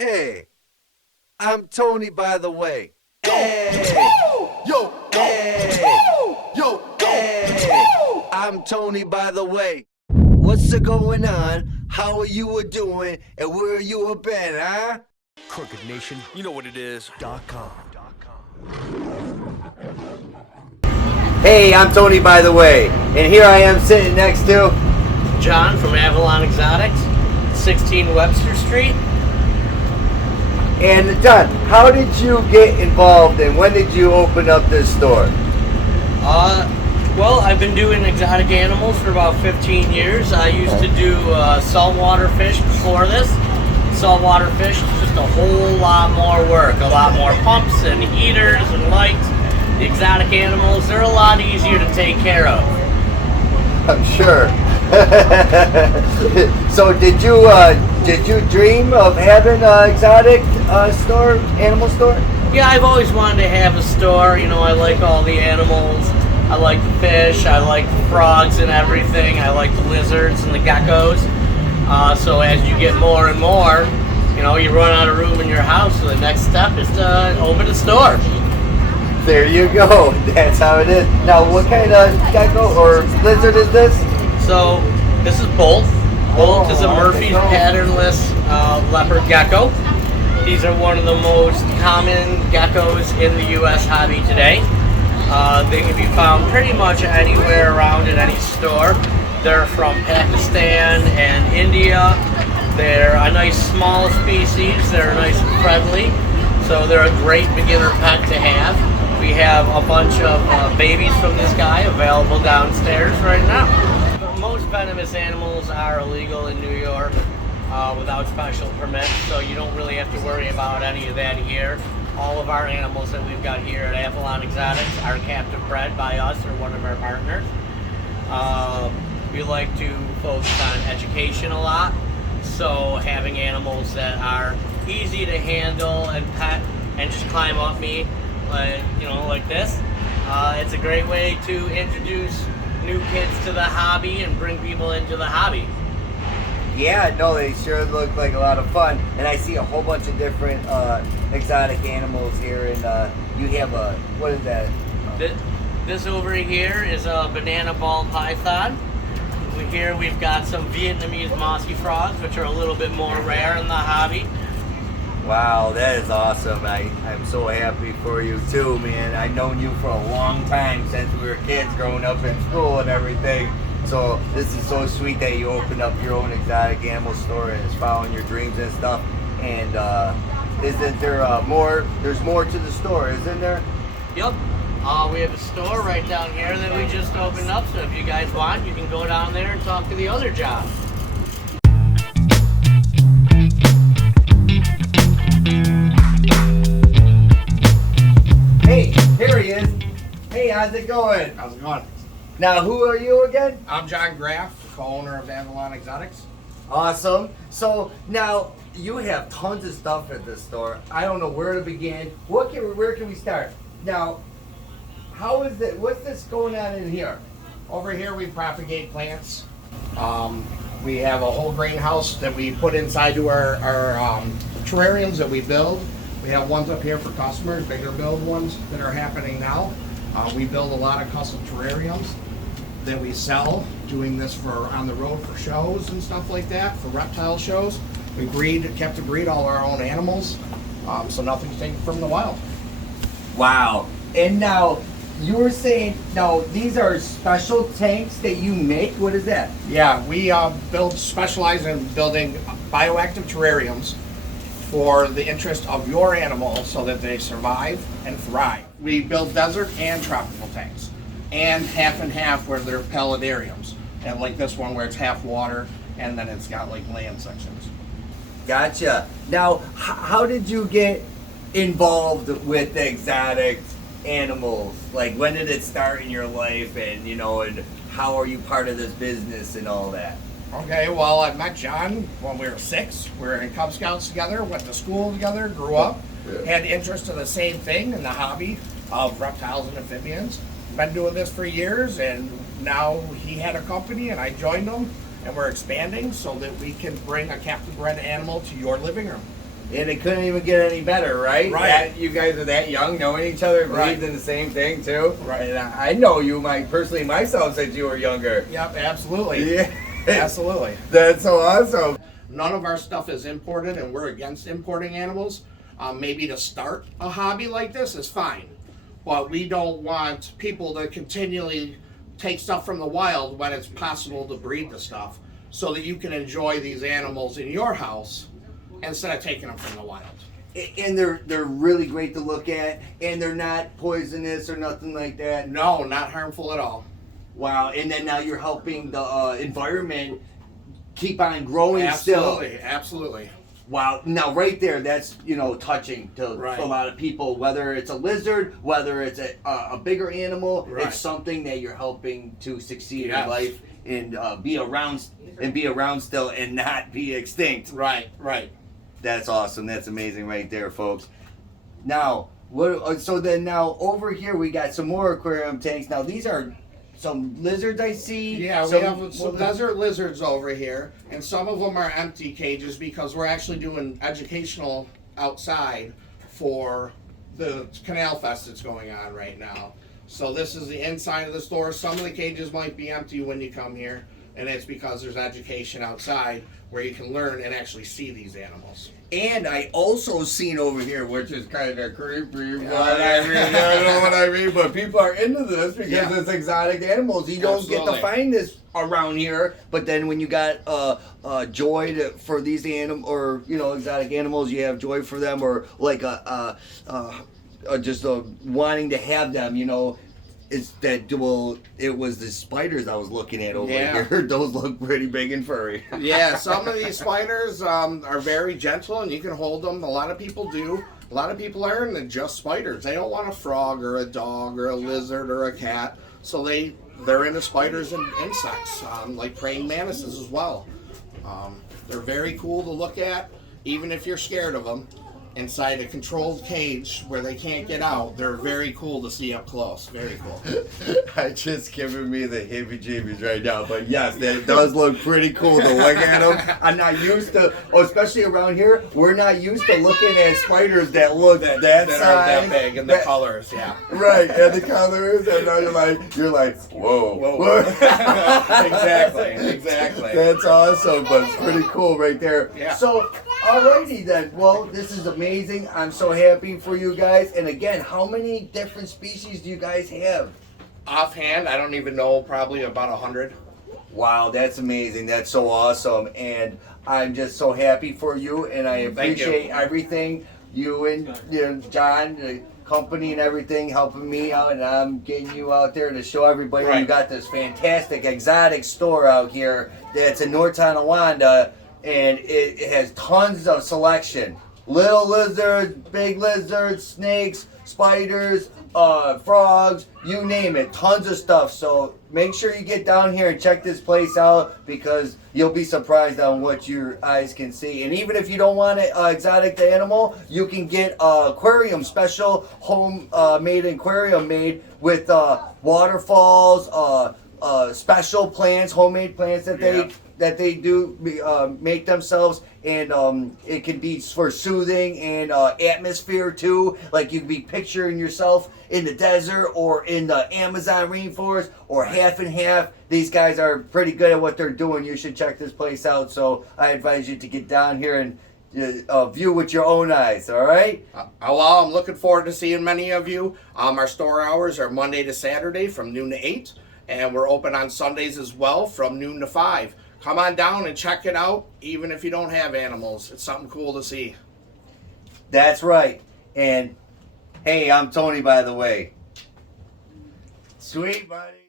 Hey, I'm Tony, by the way. Hey, Yo, hey, yo, hey, I'm Tony, by the way. What's going on? How are you doing? And where you been, huh? Crooked Nation, you know what it is. .com. Hey, I'm Tony, by the way. And here I am sitting next to... John from Avalon Exotics, 16 Webster Street. And John, how did you get involved and when did you open up this store? Well, I've been doing exotic animals for about 15 years. I used to do saltwater fish before this. Saltwater fish is just a whole lot more work, a lot more pumps and heaters and lights. The exotic animals, they're a lot easier to take care of. I'm sure. So did you dream of having an exotic store, animal store? Yeah, I've always wanted to have a store. You know, I like all the animals. I like the fish. I like the frogs and everything. I like the lizards and the geckos. So as you get more and more, you know, you run out of room in your house. So the next step is to open a store. There you go. That's how it is. Now, what kind of gecko or lizard is this? So this is Bolt. Bolt is a Murphy's patternless leopard gecko. These are one of the most common geckos in the U.S. hobby today. They can be found pretty much anywhere around in any store. They're from Pakistan and India. They're a nice small species. They're nice and friendly. So they're a great beginner pet to have. We have a bunch of babies from this guy available downstairs right now. Most venomous animals are illegal in New York without special permits, so you don't really have to worry about any of that here. All of our animals that we've got here at Avalon Exotics are captive bred by us or one of our partners. We like to focus on education a lot, so having animals that are easy to handle and pet and just climb up me, like this. It's a great way to introduce new kids to the hobby and bring people into the hobby. Yeah, no, they sure look like a lot of fun. And I see a whole bunch of different exotic animals here. And you have what is that? This over here is a banana ball python. Here we've got some Vietnamese mossy frogs, which are a little bit more rare in the hobby. Wow, that is awesome. I'm so happy for you too, man. I've known you for a long time since we were kids growing up in school and everything. So this is so sweet that you opened up your own exotic animal store and it's following your dreams and stuff. And isn't there more? There's more to the store, isn't there? Yep. We have a store right down here that we just opened up. So if you guys want, you can go down there and talk to the owner, John. Hey, here he is. Hey, how's it going? how's it going? Now, who are you again? I'm John Graff, co-owner of Avalon Exotics. Awesome. So now you have tons of stuff at this store. I don't know where to begin. Where can we start? Now, how is it? What's this going on in here? Over here we propagate plants. We have a whole greenhouse that we put inside to our terrariums that we build. We have ones up here for customers, bigger build ones that are happening now. We build a lot of custom terrariums that we sell, doing this for on the road for shows and stuff like that, for reptile shows. We kept to breed all our own animals, so nothing's taken from the wild. Wow. And now, you were saying, now these are special tanks that you make? What is that? Yeah, we specialize in building bioactive terrariums for the interest of your animal so that they survive and thrive. We build desert and tropical tanks, and half and half where they're pelletariums, and like this one where it's half water and then it's got like land sections. Gotcha. Now, how did you get involved with the exotic animals? Like, when did it start in your life, and and how are you part of this business and all that? Okay, well, I met John when we were 6. We were in Cub Scouts together, went to school together, grew up, had interest in the same thing in the hobby of reptiles and amphibians. Been doing this for years, and now he had a company and I joined him, and we're expanding so that we can bring a captive bred animal to your living room. And it couldn't even get any better, right? Right. You guys are that young, knowing each other, Right. believed in the same thing too. Right. And I know you, personally myself, since you were younger. Yep, absolutely. Yeah. Absolutely. That's so awesome. None of our stuff is imported, and we're against importing animals. Maybe to start a hobby like this is fine, but we don't want people to continually take stuff from the wild when it's possible to breed the stuff, so that you can enjoy these animals in your house instead of taking them from the wild. And they're really great to look at, and they're not poisonous or nothing like that. No, not harmful at all. Wow. And then now you're helping the environment keep on growing Absolutely, still. absolutely. Wow. Now right there, that's, touching to Right. a lot of people, whether it's a lizard, whether it's a bigger animal, Right. it's something that you're helping to succeed Yes. in life and be around still and not be extinct. Right, right. That's awesome. That's amazing right there, folks. Now, so then now over here we got some more aquarium tanks. Now these are some lizards I see. Yeah, we have some desert lizards over here, and some of them are empty cages because we're actually doing educational outside for the Canal Fest that's going on right now. So this is the inside of the store. Some of the cages might be empty when you come here, and it's because there's education outside where you can learn and actually see these animals. And I also seen over here, which is kind of creepy, Yeah. but I know what I mean. But people are into this because Yeah. it's exotic animals. You don't get to Absolutely. find this around here. But then when you got joy for these exotic animals, you have joy for them, or like just wanting to have them. It's that it was the spiders I was looking at over Yeah. here. Those look pretty big and furry. Yeah, some of these spiders are very gentle and you can hold them. A lot of people do. A lot of people are into just spiders. They don't want a frog or a dog or a lizard or a cat. So they're into spiders and insects, like praying mantises as well. They're very cool to look at, even if you're scared of them. Inside a controlled cage where they can't get out, they're very cool to see up close. Very cool. I just giving me the heebie-jeebies right now, but yes, that does look pretty cool to look at them. I'm not used to, especially around here, we're not used to looking at spiders that look that That size, are that big and the colors, yeah. right? And the colors, and now you're like, whoa. Exactly. That's awesome, but it's pretty cool right there. Yeah. So, alrighty then. Well, this is amazing. I'm so happy for you guys. And again, how many different species do you guys have? Offhand, I don't even know, probably about 100. Wow, that's amazing. That's so awesome. And I'm just so happy for you. And I Thank you. appreciate everything you and John, the company and everything, helping me out. And I'm getting you out there to show everybody Right. you got this fantastic exotic store out here that's in North Tonawanda. And it has tons of selection. Little lizards, big lizards, snakes, spiders, frogs, you name it. Tons of stuff. So make sure you get down here and check this place out because you'll be surprised on what your eyes can see. And even if you don't want an exotic animal, you can get aquarium, special home-made aquarium made with waterfalls, special plants, homemade plants that they do make themselves, and it can be for soothing and atmosphere too. Like you could be picturing yourself in the desert or in the Amazon rainforest or half and half. These guys are pretty good at what they're doing. You should check this place out. So I advise you to get down here and view with your own eyes. All right. Well, I'm looking forward to seeing many of you. Our store hours are Monday to Saturday from noon to 8, and we're open on Sundays as well from noon to 5. Come on down and check it out, even if you don't have animals. It's something cool to see. That's right. And hey, I'm Tony, by the way. Sweet, buddy.